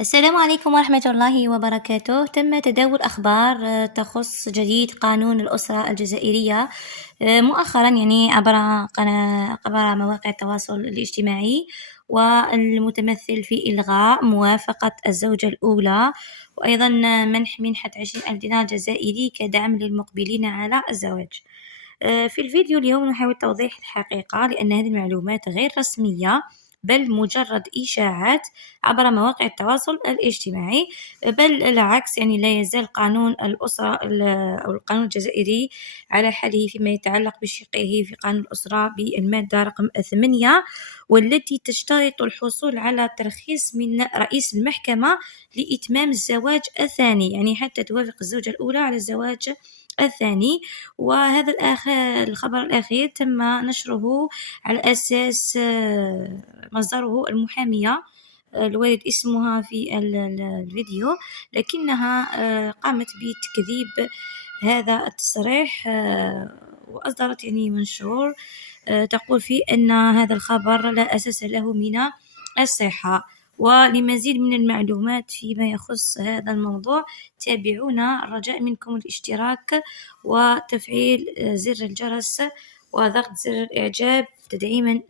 السلام عليكم ورحمة الله وبركاته. تم تداول أخبار تخص جديد قانون الأسرة الجزائرية مؤخرا، يعني عبر مواقع التواصل الاجتماعي، والمتمثل في إلغاء موافقة الزوجة الأولى، وأيضا منح منحة 20,000 دينار جزائري كدعم للمقبلين على الزواج. في الفيديو اليوم نحاول توضيح الحقيقة، لأن هذه المعلومات غير رسمية بل مجرد إشاعات عبر مواقع التواصل الاجتماعي. بل العكس، يعني لا يزال قانون الأسرة أو القانون الجزائري على حاله فيما يتعلق بشقه في قانون الأسرة بالمادة رقم 8، والتي تشترط الحصول على ترخيص من رئيس المحكمة لإتمام الزواج الثاني، يعني حتى توافق الزوجة الأولى على الزواج الثاني. وهذا الخبر الأخير تم نشره على أساس مصدره المحامية الوارد اسمها في الفيديو، لكنها قامت بتكذيب هذا التصريح، وأصدرت يعني منشور تقول فيه أن هذا الخبر لا أساس له من الصحة. ولمزيد من المعلومات فيما يخص هذا الموضوع تابعونا، الرجاء منكم الاشتراك وتفعيل زر الجرس وضغط زر الإعجاب تدعيما